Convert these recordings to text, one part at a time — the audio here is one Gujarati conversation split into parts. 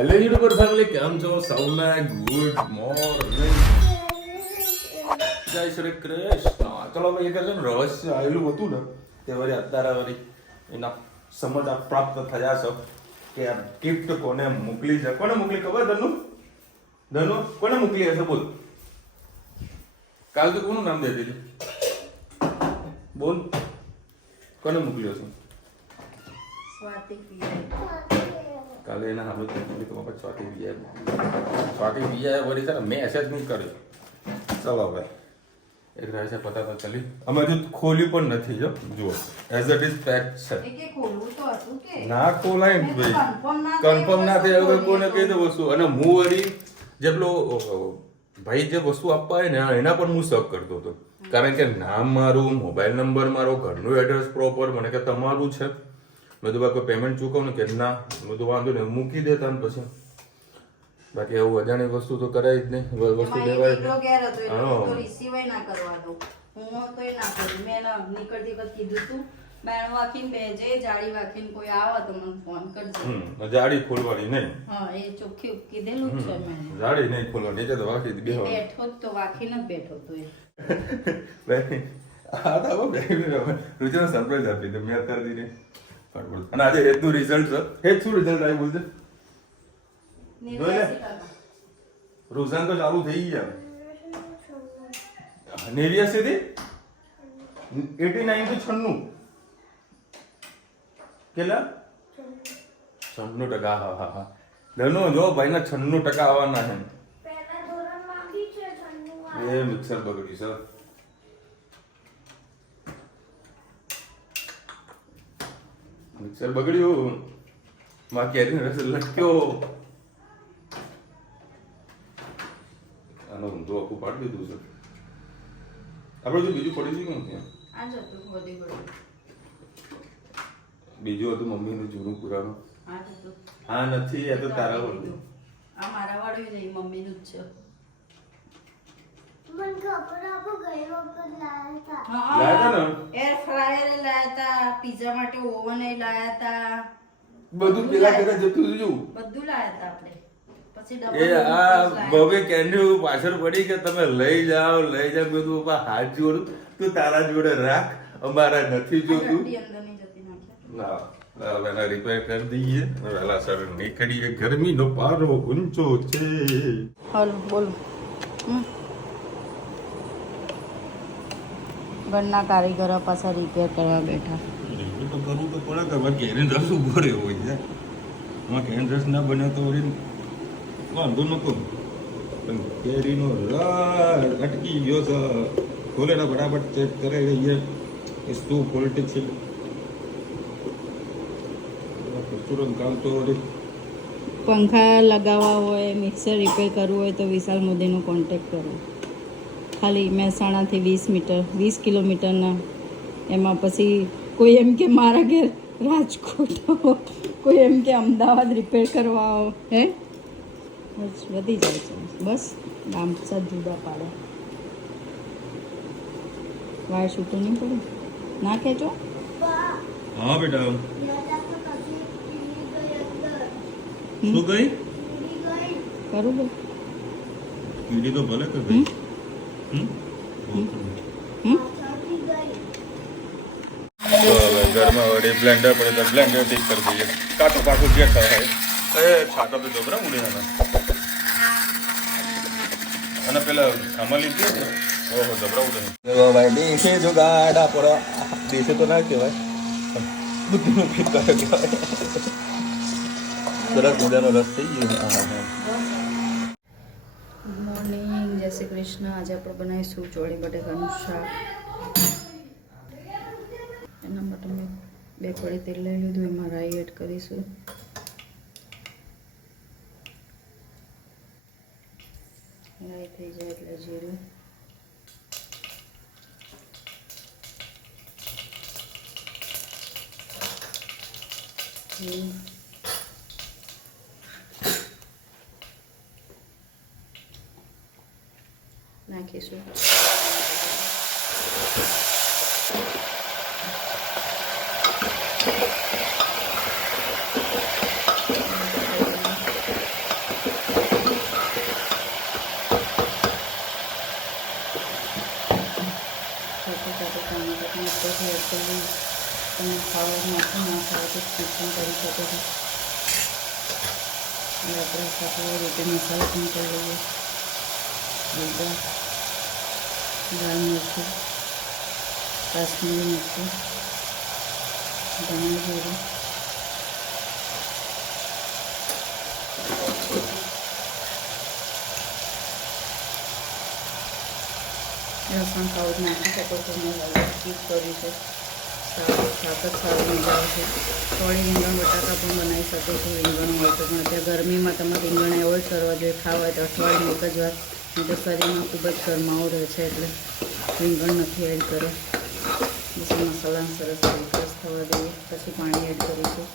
હેલો યુટ્યુબર ફેમિલી, કેમ છો? સૌને ગુડ મોર્નિંગ, જય શ્રી કૃષ્ણ. ચલો ભાઈ, એક છે ને રહસ્ય આવેલું હતું ને તે વળી અત્યારે વળી એના સમજ પ્રાપ્ત થયા છો કે આ ગિફ્ટ કોને મોકલી છે. કોને મોકલી ખબર? ધનુ કોને મોકલી હશે? બોલ. કાલ તો કોનું નામ દે દીધું? બોલ, કોને મોકલ્યો છે? સ્વાતિ. કાલે એના હાલ સ્વાતિ બીજા વળી છે ને મેસેજ નહીં કર્યો. ચલો હવે એક રહે છે પતા તો ચલી અમે હજુ ખોલ્યું પણ નથી. જો જુઓ, એઝ ઇટ ઇઝ પેક છે. ના ખોલાય ભાઈ, કન્ફર્મ ના થાય હવે કોને કહી દે વસ્તુ. અને હું વળી જેટલો ભાઈ જે વસ્તુ આપવા હોય ને એના પર હું શક કરતો હતો, કારણ કે નામ મારું, મોબાઈલ નંબર મારો, ઘરનું એડ્રેસ પ્રોપર, મને કે તમારું છે. મેં તો કોઈ પેમેન્ટ ચૂકવ ને કે ના, મેં તો વાંધો નહીં મૂકી દેતા ને પછી. બાકી એવું અજાણી વસ્તુ તો કરાય જ નહીં, વસ્તુ દેવાય જ નહીં. જાડી ખોલવાની નહીં. જાડી નહીં ખોલવાની, એટલે તો વાંકી રુચિને સરપ્રાઈઝ આપી દે. મેં અત્યારે દીધી. અને આજે હેતનું રિઝલ્ટ છે. હેત શું રિઝલ્ટ આવ્યું બોલશે? જોઈ લે, રૂઝાન તો ચાલુ થઈ ગયા. 89 થી 89 થી 96. કેટલા? 96%. હા હા હા. ધનો જો ભાઈ ના 96% આવવાના છે. એ મિક્સર બગડ્યું સર. મિક્સર બગડ્યું, માં કેરીનો રસ લટક્યો. આનો ઊંધો આખું પાડી દીધું છે. આપણે જો બીજું પડી ગયું ક્યાં? બીજું હતું મમ્મીનું જૂનું પુરાણું. હા નથી, એ તો તારા વાળું. આ મારા વાળું નહીં, મમ્મીનું જ છે. મને ખબર આપો ગઈ વખત લાયા લાયા ને એર ફ્રાયર લાયા હતા, પિઝા માટે ઓવન લાયા હતા, બધું પેલા ઘરે જતું રહ્યું. બધું લાયા હતા આપણે. પછી એ આ બબે કેન્ડી પાછળ પડી કે તમે લઈ જાઓ બધું. હાથ જોડું, તું તારા જોડે રાખ, અમારા નથી જોતું. અંદરની જતી નાખ્યા. ના વહેલા રિપેર કરી દઈએ, વહેલા સર નીકળીએ. ગરમીનો પારો ઊંચો છે. હાલો બોલો. ઘરના કારીગરો પાછા રિપેર કરવા બેઠા. તો કરવું તો પડે કે હવે કેરીનો રસ ઉભો રહ્યો હોય છે. એમાં કેરીનો રસ ના બને તો વળી વાંધો નતો, પણ કેરીનો રસ અટકી ગયો છે. ખોલેલા બરાબર ચેક કરે રહીએ કે શું ફોલ્ટ છે. તુરંત કામ તો વળી પંખા લગાવવા હોય, મિક્સર રિપેર કરવું હોય તો વિશાલ મોદીનો કોન્ટેક્ટ કરો. ખાલી મહેસાણાથી 20 કિલોમીટરના. એમાં પછી કોઈ એમ કે મારા ઘેર રાજકોટ આવો, કોઈ એમ કે અમદાવાદ રિપેર કરવા આવો. હે વધી જાય છે બસ. ગામ સાથ જુદા પાડે. વાળ છૂટું નહીં પડે ના કહેજો. હા બેટા. શું ગઈ? બરોબર. કીડી તો ભલે કે ગઈ. ઘરમાં વળી બ્લેન્ડર પડે તો બ્લેન્ડર ઠીક કરી દઈએ. કાટો પાકો જેટ થાય એ છાટા તો જબરા ઉડે ને. અને પેલા આમાં લીધી ને ઓહો જબરા ઉડે. ભાઈ દેશે જુગાડા પડો. દેશે તો ના કહેવાય, બુદ્ધિનો ફીટ કરે કહેવાય. સરસ મજાનો રસ થઈ ગયો. ગુડ મોર્નિંગ, જય શ્રી કૃષ્ણ. આજે આપણે બનાવીશું ચોળી બટેકાનું શાક. એના માટે મેં 2 કળી તેલ લઈ લીધું, એમાં રાઈ એડ કરીશું. રાઈ થઈ જાય એટલે જીરું, નાખીશું. સ્કીપ પણ કરી શકો છો. અને આપણે સાથે રીતે મસાલો પણ કરી લઈએ. હળદર, લાલ મરચું, કાશ્મીરી મરચું, ધનિયા જીરું, લસણ પાઉચ નાખી શકો છો. મેં સ્કીપ કર્યું છે. શાક જ સારું મજા આવશે. થોડી રીંગણ બટાકા પણ બનાવી શકો છો રીંગણ હોય તો, પણ અત્યારે ગરમીમાં તમારે રીંગણ એવોઈડ કરવા જોઈએ. ખાવા હોય તો અઠવાડિયું એક જ વાર, નહીં તો શરીરમાં ખૂબ જ ગરમાવો રહે છે, એટલે રીંગણ નથી એડ કરે. પછી મસાલાને સરસ મિક્સ થવા દઈએ, પછી પાણી એડ કરીશું.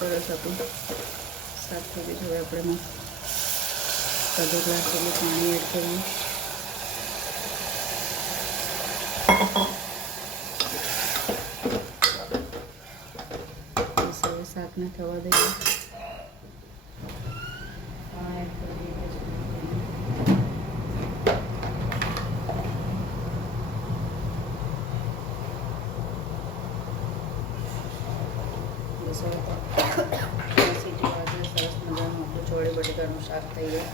સરસ હતું શાક થઈ ગયું. હવે આપણે અડધો ગ્લાસ જેટલું પાણી એડ કરીએ. હવે શાકને થવા દઈએ. એડ કરીએ સીટી વાગે સરસ મજાનું આપણું ચોળી બટેકાનું શાક થઈ જાય.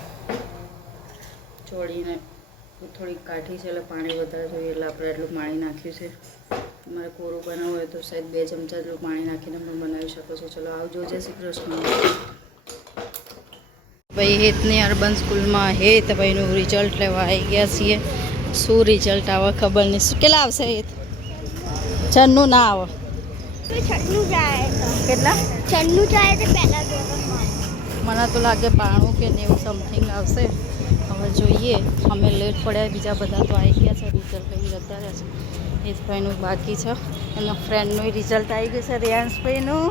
ચોળીને થોડીક કાઠી છે એટલે પાણી વધારે જોઈએ, એટલે આપણે એટલું પાણી નાખ્યું છે. તમારે કોરું બનાવવું હોય તો શાયદ 2 ચમચા જેટલું પાણી નાખીને પણ બનાવી શકો છો. ચલો આવજો. જય શ્રી કૃષ્ણ. ભાઈ હેતની અર્બન સ્કૂલમાં હેતભાઈનું રિઝલ્ટ લેવા આવી ગયા છીએ. શું રિઝલ્ટ આવે ખબર નહીં. શું કેટલા આવશે હેત? 96 ના આવે. છન્નું જાય તો કેટલા? 96 જાય તો પહેલા ધોરણમાં. મને તો લાગે 92 કે 90 સમથિંગ આવશે. હવે જોઈએ. અમે લેટ પડ્યા, બીજા બધા તો આવી ગયા છે. રિઝલ્ટ લઈને જતા રહ્યા છે. હેતભાઈનું બાકી છે. એમના ફ્રેન્ડનું રિઝલ્ટ આવી ગયું છે. રિયાંશભાઈનું,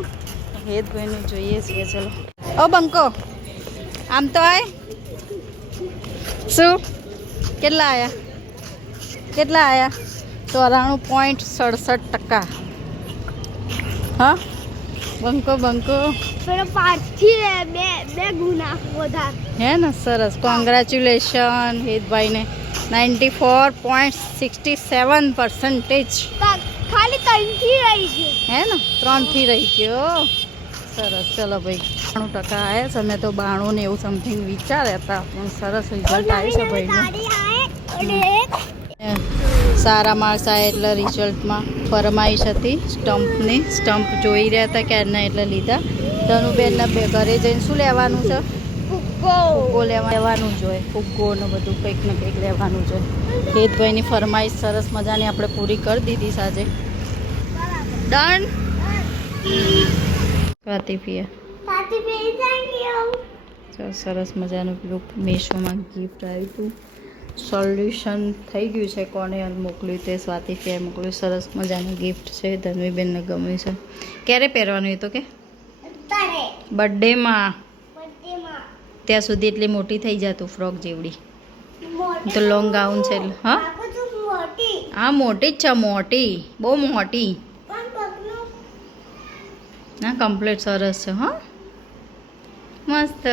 હેતભાઈનું જોઈએ છીએ. ચલો ઓ બંકો આમ તો આય. શું કેટલા આવ્યા? 94.67%. હા બંકો પેલો 5 થી 2 ગુના વધારે. હે ને? સરસ. કોંગ્રેચ્યુલેશન હેતભાઈને. 94.67%. ખાલી 3 થી રહી ગયું. હે ને? 3 થી રહી ગયો. સરસ. ચલો ભાઈ 92% આવ્યા છે. અમે તો 92 ને એવું સમથિંગ વિચાર્યા હતા, પણ સરસ રિઝલ્ટ આવ્યું છે ભાઈનું. સારા માર્ક્સ આવ્યા એટલે રિઝલ્ટમાં ફરમાઈશ હતી સ્ટમ્પની. સ્ટમ્પ જોઈ રહ્યા હતા કે એના એટલે લીધા. ધનુબેનના ઘરે જઈને શું લેવાનું છે? ફુગ્ગો લેવાનું જોઈએ. ફુગ્ગો ને બધું કંઈક ને કંઈક લેવાનું જોઈએ. હેતભાઈની ફરમાઈશ સરસ મજાની આપણે પૂરી કરી દીધી સાંજે. ડન. સ્વાતિફિયા સરસ મજાનું પેલું મેશોમાં ગિફ્ટ આવ્યું હતું. સોલ્યુશન થઈ ગયું છે. કોને મોકલ્યું તે સ્વાતિફિયાએ મોકલ્યું. સરસ મજાનું ગિફ્ટ છે. ધનવીબેનને ગમ્યું છે. ક્યારે પહેરવાનું એ તો કે બર્થડેમાં. ત્યાં સુધી એટલી મોટી થઈ જતું ફ્રોક જેવડી. તો લોંગ ગાઉન છે. હા હા મોટી જ છે. મોટી, બહુ મોટી. હા કમ્પ્લીટ સરસ છે. હા મસ્ત.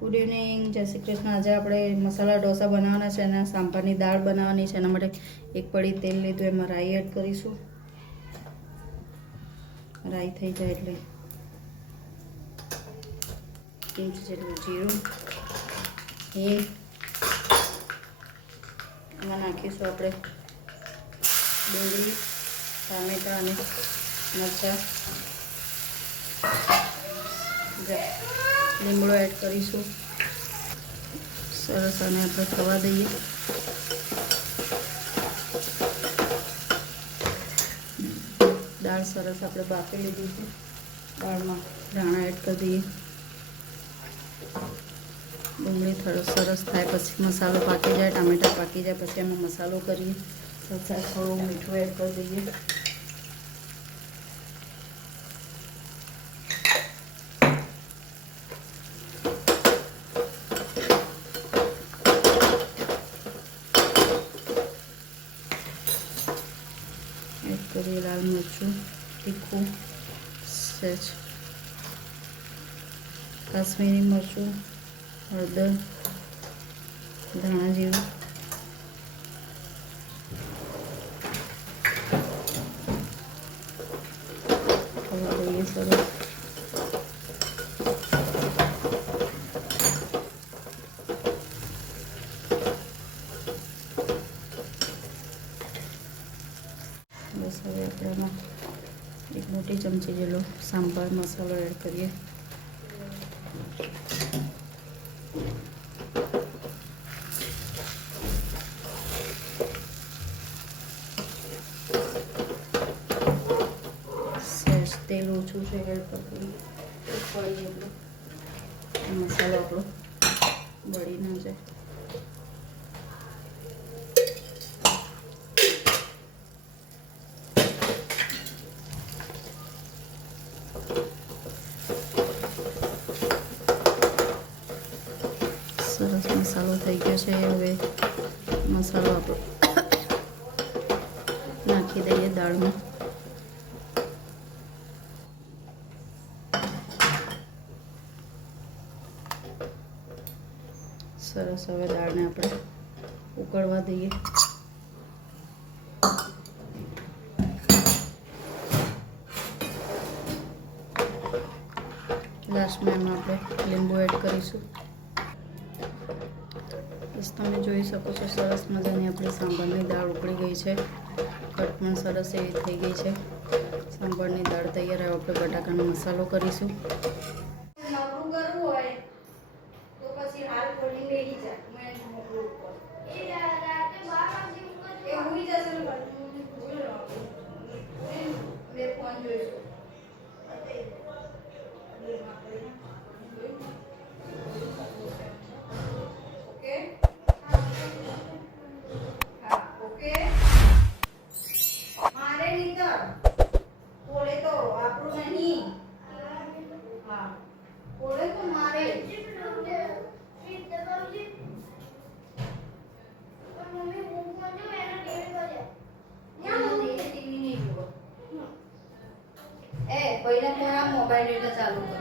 Good evening. જય શ્રી કૃષ્ણ. આજે આપણે મસાલા ઢોસા બનાવવાના છે અને સાંભારની દાળ બનાવવાની છે. એના માટે 1 પડી તેલ લીધું. એમાં રાઈ એડ કરીશું. રાઈ થઈ જાય એટલે 1 ઇંચ જેટલું જીરું, હિંગ. એમાં નાખીશું આપણે ડુંગળી, ટામેટાં અને મરચાં. લીમડો એડ કરીશું. સરસ. અને આપણે થવા દઈએ. દાળ સરસ આપણે બાફી લીધી છે. દાળમાં ધાણા એડ કરી દઈએ. ડુંગળી સરસ થાય પછી મસાલો પાકી જાય, ટામેટાં પાકી જાય પછી એમાં મસાલો કરીએ. તો થોડું મીઠું એડ કરી દઈએ. એડ કરીએ લાલ મરચું, તીખું, સહેજ કાશ્મીરી મરચું, હળદર, ધાણા જીરું, ખબર દઈએ સરસ. બસ હવે આપણે આમાં 1 મોટી ચમચી જેટલો સાંભાર મસાલો એડ કરીએ. સહેજ તેલ ઓછું છે એડ કરી પડી જેટલો મસાલો આપણો બળી ના જાય. સરસ મસાલો થઈ ગયો છે. હવે મસાલો આપણો નાખી દઈએ દાળમાં. સરસ હવે દાળને આપણે ઉકળવા દઈએ. લાસ્ટમાં એમાં આપણે લીંબુ એડ કરીશું. બસ તમે જોઈ શકો છો સરસ મજાની આપણી સાંભારની દાળ ઉકળી ગઈ છે. કટ પણ સરસ એવી થઈ ગઈ છે. સાંભારની દાળ તૈયાર. હવે આપણે બટાકાનો મસાલો કરીશું. પહેલા થોડા મોબાઈલ એટલે ચાલુ કરો.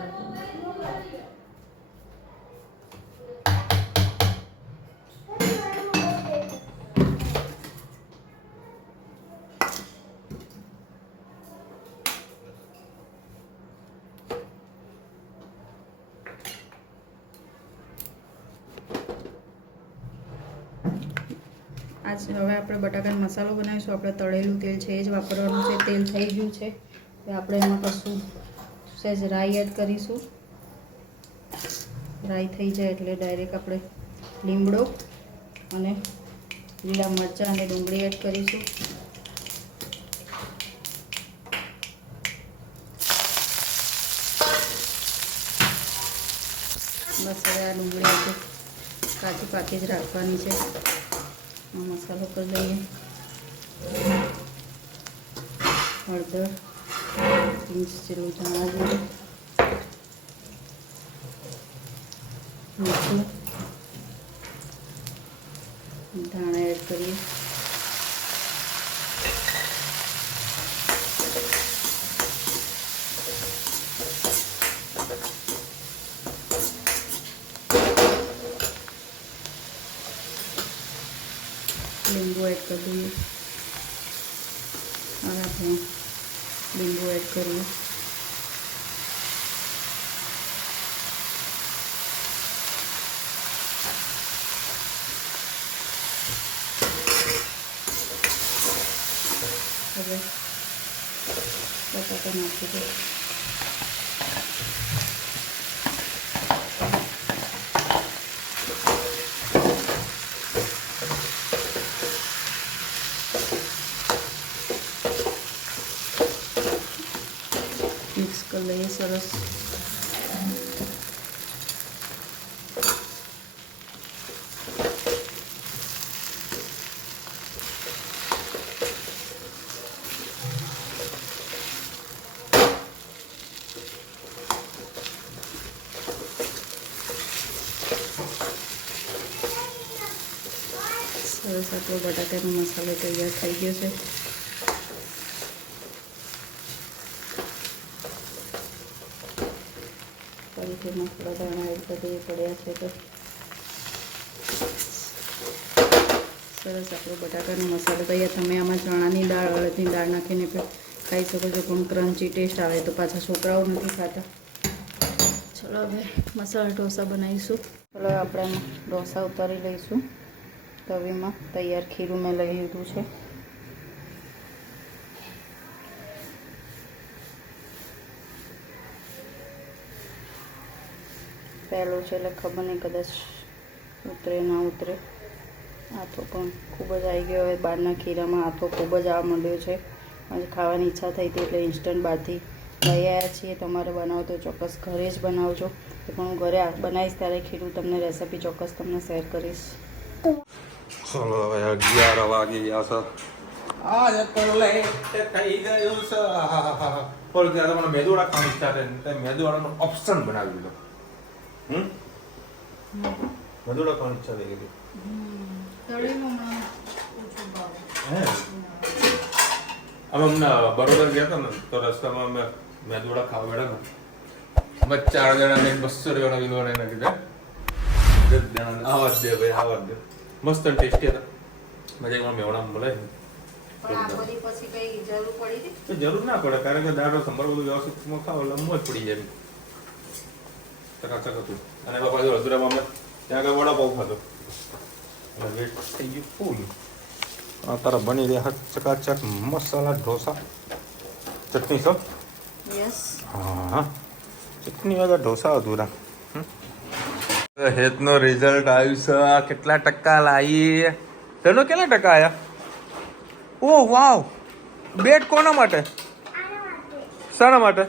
હવે આપણે બટાકાનો મસાલો બનાવીશું. આપણે તળેલું તેલ છે એ જ વાપરવાનું છે. તેલ થઈ ગયું છે. હવે આપણે એમાં કશું સહેજ રાઈ એડ કરીશું. રાઈ થઈ જાય એટલે ડાયરેક્ટ આપણે લીમડો અને લીલા મરચાં અને ડુંગળી એડ કરીશું. બસ હવે આ ડુંગળી આપણે કાચી પાકી જ રાખવાની છે. મસાલો કરી લઈએ. હળદર, પિંચ જેટલું ધાણા જીરું, મીઠું, ધાણા એડ કરીએ. લીંબુ એડ કરી દઈએ. હવે આપણે લીંબુ એડ કરીએ. હવે બટાકા નાખી દઈએ. મિક્સ કરી લઈએ સરસ. સરસ આપણો બટાકાનો મસાલો તૈયાર થઈ ગયો છે. ફરીથી એમાં થોડા દાણા એડ કરી પડ્યા છે તો સરસ આપણો બટાકાનો મસાલો તૈયાર. તમે આમાં ચણાની દાળ અડદની દાળ નાખીને પણ ખાઈ શકો છો, પણ ક્રન્ચી ટેસ્ટ આવે તો પાછા છોકરાઓ નથી ખાતા. ચલો હવે મસાલા ઢોસા બનાવીશું. ચલો આપણે ઢોસા ઉતારી લઈશું તવીમાં. તૈયાર ખીરું મેં લઈ લીધું છે. પહેલું છે એટલે ખબર નહીં કદાચ ઉતરે ના ઉતરે. આથો પણ ખૂબ જ આવી ગયો હવે. બહારના ખીરામાં આથો ખૂબ જ આવવા માંડ્યો છે. આજે ખાવાની ઈચ્છા થઈ હતી એટલે ઇન્સ્ટન્ટ બહારથી લઈ આવ્યા છીએ. તમારે બનાવો તો ચોક્કસ ઘરે જ બનાવજો. તો પણ હું ઘરે બનાવીશ ત્યારે ખીરું તમને રેસીપી ચોક્કસ તમને શેર કરીશ. ચલો હવે 11 વાગી ગયા છે. આજે તો લેટ થઈ ગયું છે. બોલ ત્યારે મને મેદુવડા ખાવાની ઈચ્છા થઈ તો મેદુવડાનો ઓપ્શન બનાવી દીધો. મેદુવડા ખાવાની ઈચ્છા થઈ ગઈ. અમે બરોબર ગયા હતા ને તો રસ્તામાં અમે મેદુવડા ખાવા બેઠા હતા. અમે 4 જણાને 200 રૂપિયાનો કિલો એને કીધા. 10 જણાને આવા જ દે ભાઈ, આવા જ દે. મસ્ત અને ટેસ્ટી હતા. મજા મેવડા મળે ને. પછી કઈ જરૂર પડી હતી? જરૂર ના પડે, કારણ કે દાળ સંભાર બધું વ્યવસ્થિત ખાવ એટલે મોજ પડી જાય. ચકાચક હતું. અને બાપા જો હજુરામાં અમે ત્યાં આગળ વડાપાઉં ખાધો એટલે વેટ થઈ ગયું ફૂલ. અત્યારે બની રહ્યા ચકાચક મસાલા ઢોસા. ચટણી સર? યસ. હા, ચટણી વગર ઢોસા અધૂરા. હેતનો રિઝલ્ટ આવ્યું છે. કેટલા ટકા લાવી? તેનો કેટલા ટકા આવ્યા? ઓહ વાવ! બેટ કોના માટે? શાના માટે?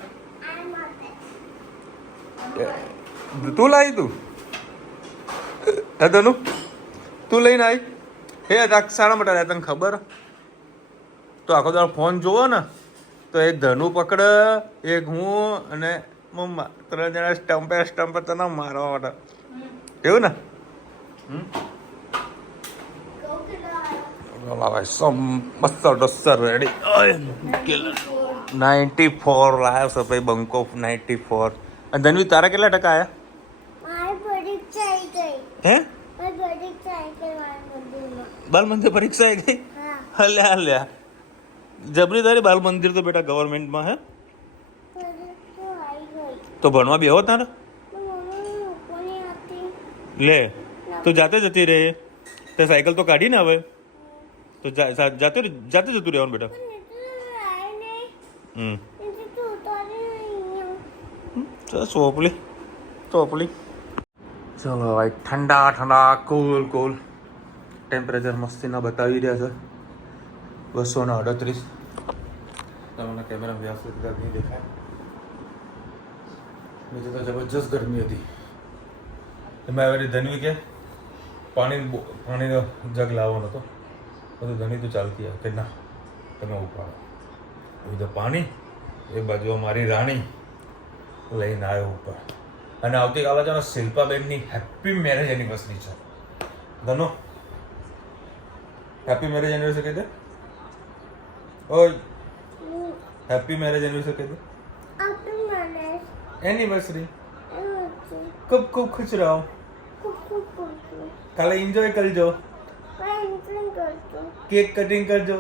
તું લાવી? તું હે તનુ તું લઈને આવી? હે શાના માટે આવ્યા તને ખબર? તો આખો દાડો ફોન જોવો ને તો એક ધનુ પકડે, એક હું અને મમ્મા 3 જણા સ્ટમ્પે તને મારવા માટે. એવું ને? મસ્ત ડોસર રેડી. 94 લાવ્યો છે ભાઈ, બંકો 94. અને ધનવી તારા કેટલા ટકા આવ્યા? હે? બાલ મંદિર પરીક્ષા આવી ગઈ? હલ્યા હલ્યા જબરી તારી બાલ મંદિર તો બેટા ગવર્મેન્ટમાં. હે તો ભણવા બેહો તારે? લે તું જાતે જતી રહે. તે સાયકલ તો કાઢી ને હવે તો જાતે જતું રહેવાનું બેટા. ચોપલી ચોપલી. ચલો ભાઈ, ઠંડા ઠંડા કુલ કુલ ટેમ્પરેચર મસ્તીના બતાવી રહ્યા છે. 238. તમને કેમેરા વ્યવસ્થિત નહીં દેખાય. નીચે તો જબરજસ્ત ગરમી હતી. એમાં આવી ધનવી કે પાણીનો જગ લાવવાનો હતો. બધું ધની તો ચાલતી કે ના તમે ઉપાડો. એ તો પાણી એ બાજુ અમારી રાણી લઈને આવ્યો ઉપર. અને આવતીકાલે છે ને શિલ્પાબેનની હેપી મેરેજ એનિવર્સરી છે. ધનો હેપી મેરેજ એનિવર્સરી કહી દે. ઓય હેપી મેરેજ એનિવર્સરી કહી દે. એનિવર્સરી ખૂબ ખૂબ ખુશ રહો. કાલે એન્જોય કરજો. કેક કટિંગ કરજો.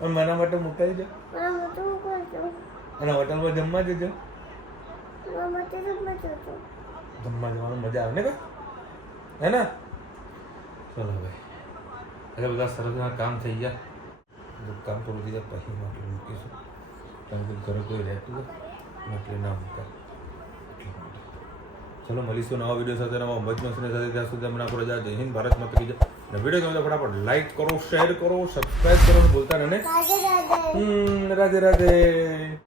અને મારા માટે મુકાઈજો. અને હોટલમાં જમવા જજો. જમવા જવાનું મજા આવે ને ભાઈ, હે ને? ચલો ભાઈ, એટલે બધા સરસ કામ થઈ ગયા. કામ થોડું થઈ જાય પછી માટલું મૂકીશું, કારણ કે ઘરે કોઈ રહેતું હોય માટલું ના મૂકાય. ચલો મળીશું નવા વિડીયો સાથે, નવા મજ મસ્તી સાથે. ત્યાં સુધી અમને આપણે જય હિન્દ, ભારત માતા કી જય. અને વિડીયો ગમે તો ફટાફટ લાઈક કરો, શેર કરો, સબસ્ક્રાઈબ કરો, ભૂલતા નહીં. રાધે રાધે.